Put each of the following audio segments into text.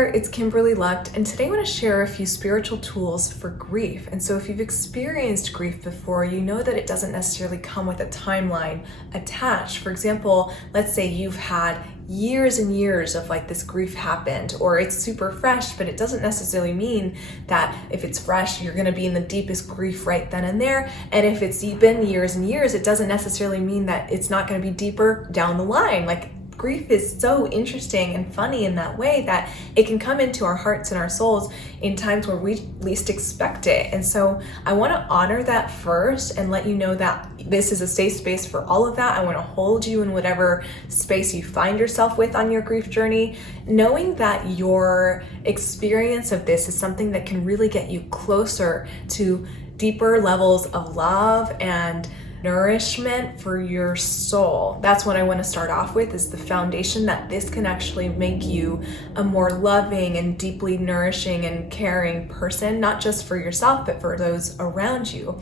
there, it's Kimberly Lucht, and today I want to share a few spiritual tools for grief. And so if you've experienced grief before, you know that it doesn't necessarily come with a timeline attached. For example, let's say you've had years and years of like this grief happened, or it's super fresh, but it doesn't necessarily mean that if it's fresh, you're going to be in the deepest grief right then and there. And if it's been years and years, it doesn't necessarily mean that it's not going to be deeper down the line. Like, grief is so interesting and funny in that way that it can come into our hearts and our souls in times where we least expect it. And so I want to honor that first and let you know that this is a safe space for all of that. I want to hold you in whatever space you find yourself with on your grief journey, knowing that your experience of this is something that can really get you closer to deeper levels of love and nourishment for your soul. That's what I want to start off with, is the foundation that this can actually make you a more loving and deeply nourishing and caring person, not just for yourself, but for those around you.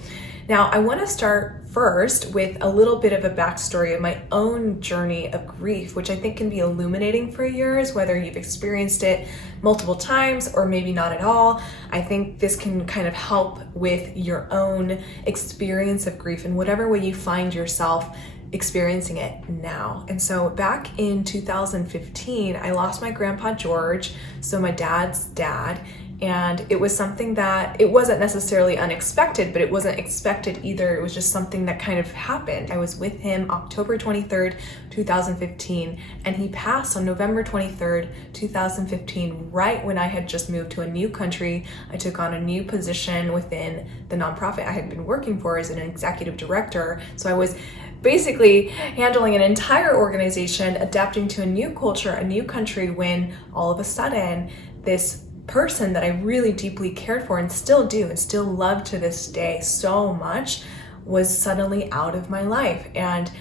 Now, I want to start first with a little bit of a backstory of my own journey of grief, which I think can be illuminating for yours, whether you've experienced it multiple times or maybe not at all. I think this can kind of help with your own experience of grief in whatever way you find yourself experiencing it now. And so back in 2015, I lost my grandpa George, so my dad's dad. And it was something that, it wasn't necessarily unexpected, but it wasn't expected either. It was just something that kind of happened. I was with him October 23rd, 2015, and he passed on November 23rd, 2015, right when I had just moved to a new country. I took on a new position within the nonprofit I had been working for as an executive director. So I was basically handling an entire organization, adapting to a new culture, a new country, when all of a sudden this person that I really deeply cared for and still do and still love to this day so much was suddenly out of my life. And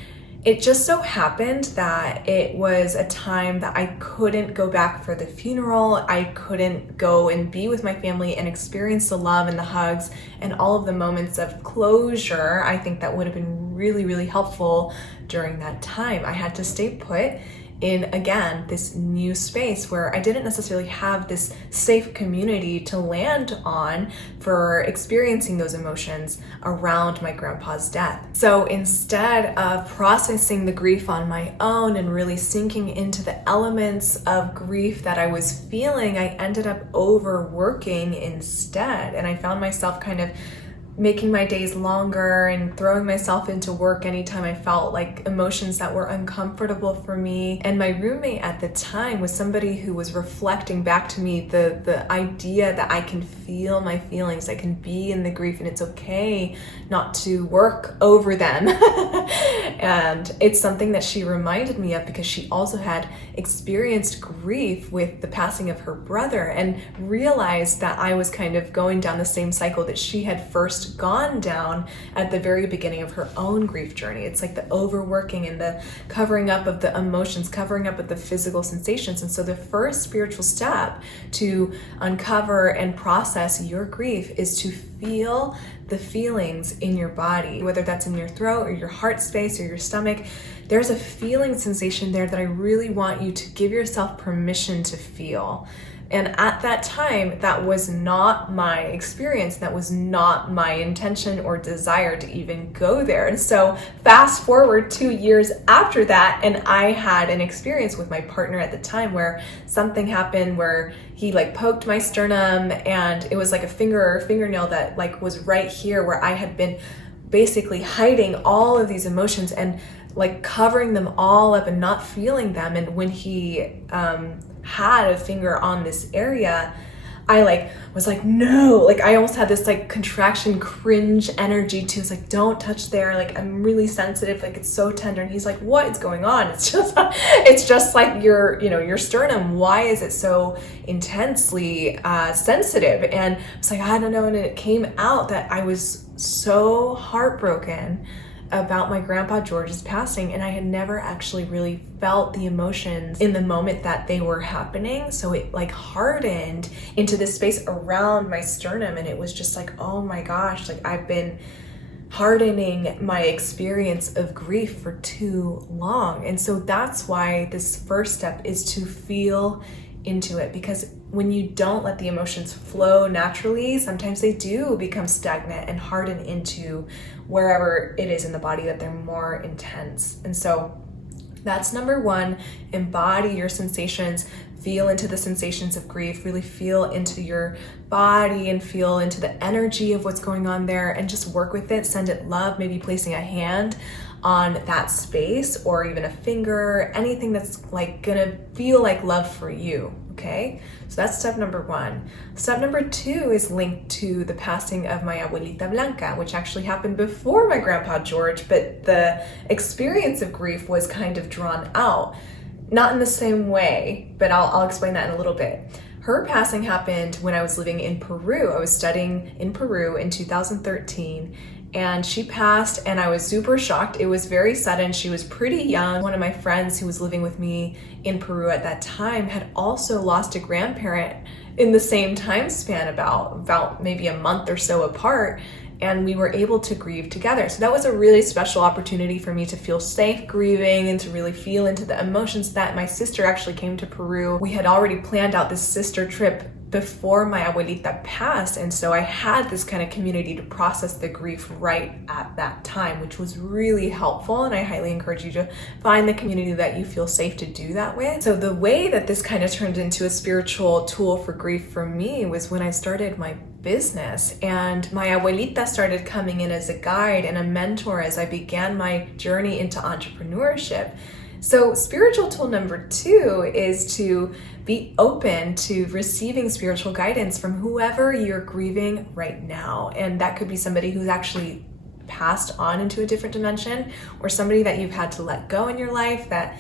it just so happened that it was a time that I couldn't go back for the funeral. I couldn't go and be with my family and experience the love and the hugs and all of the moments of closure. I think that would have been really, really helpful during that time. I had to stay put in, again, this new space where I didn't necessarily have this safe community to land on for experiencing those emotions around my grandpa's death. So instead of processing the grief on my own and really sinking into the elements of grief that I was feeling, I ended up overworking instead. And I found myself kind of making my days longer and throwing myself into work anytime I felt like emotions that were uncomfortable for me. And my roommate at the time was somebody who was reflecting back to me the idea that I can feel my feelings, I can be in the grief, and it's okay not to work over them. And it's something that she reminded me of because she also had experienced grief with the passing of her brother and realized that I was kind of going down the same cycle that she had first gone down at the very beginning of her own grief journey. It's like the overworking and the covering up of the emotions, covering up of the physical sensations. And so the first spiritual step to uncover and process your grief is to feel the feelings in your body, whether that's in your throat or your heart space or your stomach. There's a feeling sensation there that I really want you to give yourself permission to feel. And at that time, that was not my experience. That was not my intention or desire to even go there. And so fast forward 2 years after that, and I had an experience with my partner at the time where something happened where he like poked my sternum, and it was like a fingernail that like was right here where I had been basically hiding all of these emotions and like covering them all up and not feeling them. And when he had a finger on this area, I was like, no, like I almost had this like contraction, cringe energy to, it's like, don't touch there. Like, I'm really sensitive. Like, it's so tender. And he's like, what is going on? It's just like your sternum. Why is it so intensely sensitive? And I was like, I don't know. And it came out that I was so heartbroken about my grandpa George's passing, and I had never actually really felt the emotions in the moment that they were happening. So it like hardened into this space around my sternum, and it was just like, oh my gosh, like I've been hardening my experience of grief for too long. And so that's why this first step is to feel into it, because when you don't let the emotions flow naturally, sometimes they do become stagnant and harden into wherever it is in the body that they're more intense. And so that's number one. Embody your sensations. Feel into the sensations of grief, really feel into your body and feel into the energy of what's going on there, and just work with it, send it love, maybe placing a hand on that space or even a finger, anything that's like gonna feel like love for you, okay? So that's step number one. Step number two is linked to the passing of my abuelita Blanca, which actually happened before my grandpa George, but the experience of grief was kind of drawn out. Not in the same way, but I'll explain that in a little bit. Her passing happened when I was living in Peru. I was studying in Peru in 2013, and she passed, and I was super shocked. It was very sudden. She was pretty young. One of my friends who was living with me in Peru at that time had also lost a grandparent in the same time span, about maybe a month or so apart. And we were able to grieve together. So that was a really special opportunity for me to feel safe grieving and to really feel into the emotions. That my sister actually came to Peru. We had already planned out this sister trip before my abuelita passed, and so I had this kind of community to process the grief right at that time, which was really helpful, and I highly encourage you to find the community that you feel safe to do that with. So the way that this kind of turned into a spiritual tool for grief for me was when I started my business, and my abuelita started coming in as a guide and a mentor as I began my journey into entrepreneurship. So spiritual tool number two is to be open to receiving spiritual guidance from whoever you're grieving right now. And that could be somebody who's actually passed on into a different dimension, or somebody that you've had to let go in your life that,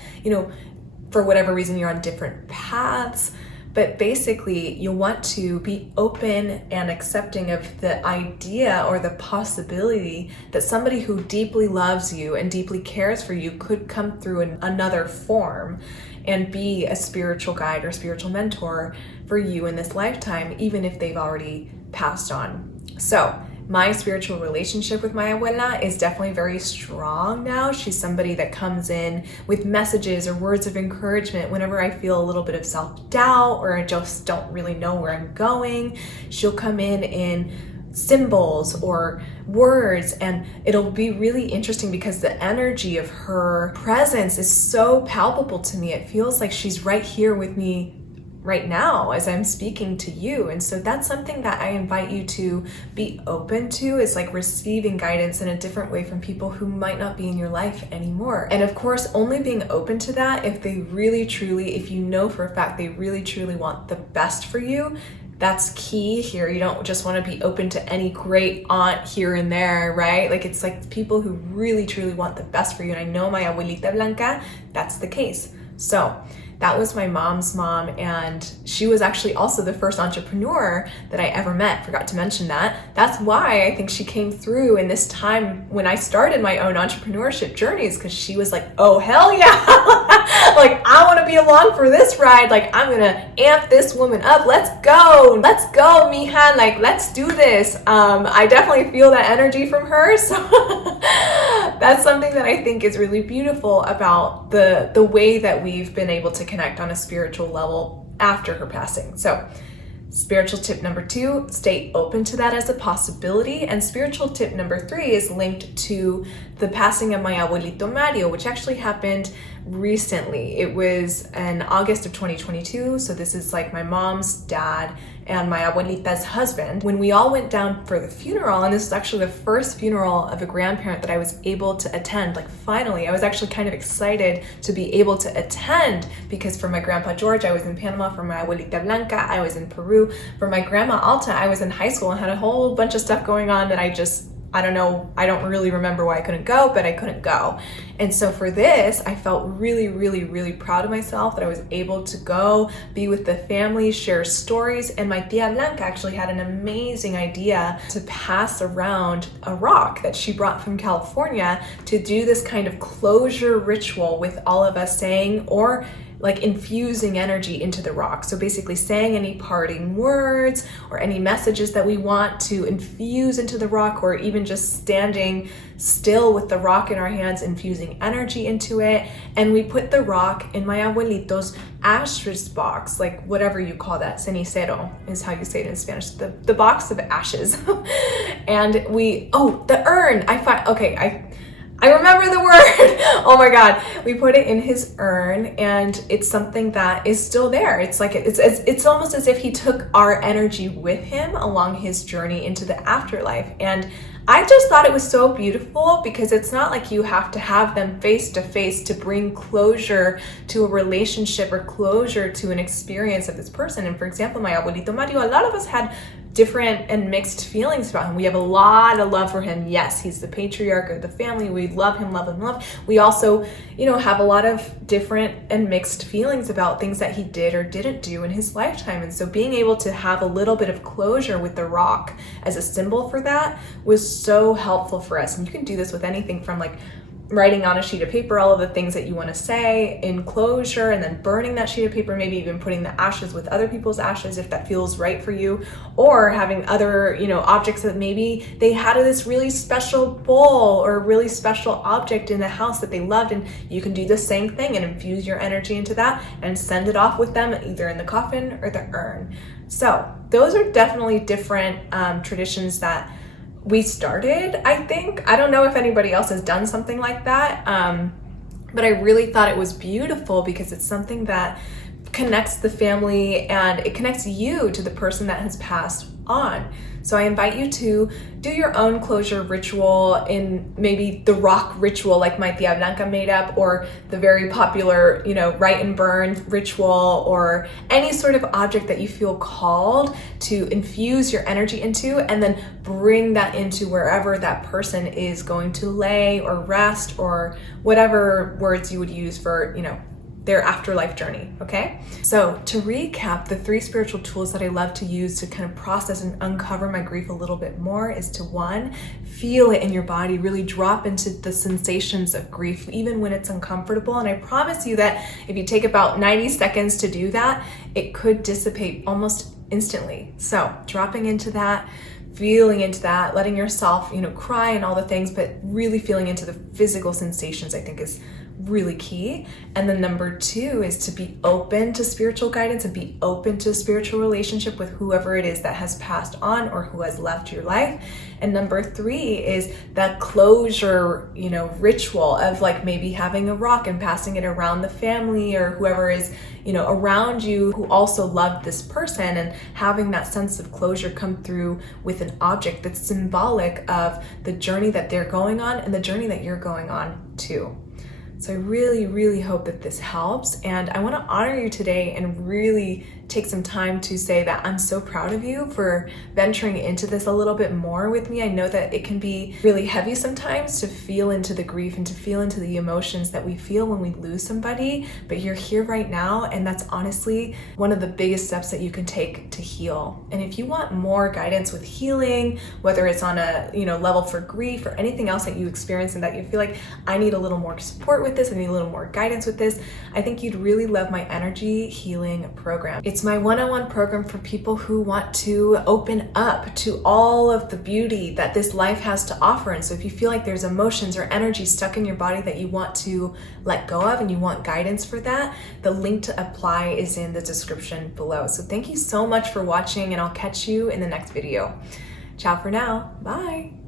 for whatever reason you're on different paths. But basically, you'll want to be open and accepting of the idea or the possibility that somebody who deeply loves you and deeply cares for you could come through in another form and be a spiritual guide or spiritual mentor for you in this lifetime, even if they've already passed on. So my spiritual relationship with my abuela is definitely very strong now. She's somebody that comes in with messages or words of encouragement whenever I feel a little bit of self-doubt or I just don't really know where I'm going. She'll come in symbols or words, and it'll be really interesting because the energy of her presence is so palpable to me. It feels like she's right here with me right now as I'm speaking to you. And so that's something that I invite you to be open to, is like receiving guidance in a different way from people who might not be in your life anymore. And of course, only being open to that if they really truly, if you know for a fact they really truly want the best for you. That's key here. You don't just want to be open to any great aunt here and there, right? Like, it's like people who really truly want the best for you. And I know my abuelita Blanca, that's the case. So that was my mom's mom, and she was actually also the first entrepreneur that I ever met. Forgot to mention that. That's why I think she came through in this time when I started my own entrepreneurship journeys, because she was like, oh, hell yeah. Like, I want to be along for this ride. Like, I'm going to amp this woman up. Let's go, mija. Like, let's do this. I definitely feel that energy from her. So that's something that I think is really beautiful about the way that we've been able to connect on a spiritual level after her passing. So spiritual tip number two, stay open to that as a possibility. And spiritual tip number three is linked to the passing of my abuelito Mario, which actually happened recently. It was in August of 2022. So this is like my mom's dad and my abuelita's husband. When we all went down for the funeral, and this is actually the first funeral of a grandparent that I was able to attend, like finally, I was actually kind of excited to be able to attend, because for my grandpa George, I was in Panama. For my abuelita Blanca, I was in Peru. For my grandma Alta, I was in high school and had a whole bunch of stuff going on that I don't know, I don't really remember why I couldn't go, but I couldn't go. And so for this, I felt really, really, really proud of myself that I was able to go, be with the family, share stories. And my tia Blanca actually had an amazing idea to pass around a rock that she brought from California to do this kind of closure ritual with all of us saying, or like infusing energy into the rock. So basically saying any parting words or any messages that we want to infuse into the rock, or even just standing still with the rock in our hands, infusing energy into it. And we put the rock in my abuelito's ashes box, like whatever you call that, cenicero is how you say it in Spanish, the box of ashes. And the urn, I remember the word. Oh my God. We put it in his urn, and it's something that is still there. It's like, it's almost as if he took our energy with him along his journey into the afterlife. And I just thought it was so beautiful, because it's not like you have to have them face to face to bring closure to a relationship or closure to an experience of this person. And for example, my abuelito Mario, a lot of us had different and mixed feelings about him. We have a lot of love for him. Yes, he's the patriarch of the family. We love him, love him, love. We also, have a lot of different and mixed feelings about things that he did or didn't do in his lifetime. And so being able to have a little bit of closure with the rock as a symbol for that was so helpful for us. And you can do this with anything from like writing on a sheet of paper all of the things that you want to say in closure, and then burning that sheet of paper, maybe even putting the ashes with other people's ashes if that feels right for you, or having other, objects that maybe they had this really special bowl or really special object in the house that they loved, and you can do the same thing and infuse your energy into that and send it off with them either in the coffin or the urn. So those are definitely different traditions that we started, I think. I don't know if anybody else has done something like that, but I really thought it was beautiful because it's something that connects the family and it connects you to the person that has passed on. So I invite you to do your own closure ritual in maybe the rock ritual like my Tia Blanca made up, or the very popular, write and burn ritual, or any sort of object that you feel called to infuse your energy into, and then bring that into wherever that person is going to lay or rest, or whatever words you would use for, their afterlife journey, okay? So to recap, the 3 spiritual tools that I love to use to kind of process and uncover my grief a little bit more is to 1, feel it in your body, really drop into the sensations of grief, even when it's uncomfortable. And I promise you that if you take about 90 seconds to do that, it could dissipate almost instantly. So dropping into that, feeling into that, letting yourself, cry and all the things, but really feeling into the physical sensations, I think is really key. And then number 2 is to be open to spiritual guidance and be open to a spiritual relationship with whoever it is that has passed on or who has left your life. And number 3 is that closure, ritual of like maybe having a rock and passing it around the family or whoever is, around you who also loved this person, and having that sense of closure come through with an object that's symbolic of the journey that they're going on and the journey that you're going on too. So I really, really hope that this helps. And I want to honor you today and really take some time to say that I'm so proud of you for venturing into this a little bit more with me. I know that it can be really heavy sometimes to feel into the grief and to feel into the emotions that we feel when we lose somebody, but you're here right now, and that's honestly one of the biggest steps that you can take to heal. And if you want more guidance with healing, whether it's on a level for grief or anything else that you experience and that you feel like I need a little more support with this, I need a little more guidance with this, I think you'd really love my energy healing program. It's my one-on-one program for people who want to open up to all of the beauty that this life has to offer. And so if you feel like there's emotions or energy stuck in your body that you want to let go of and you want guidance for that, the link to apply is in the description below. So thank you so much for watching, and I'll catch you in the next video. Ciao for now. Bye.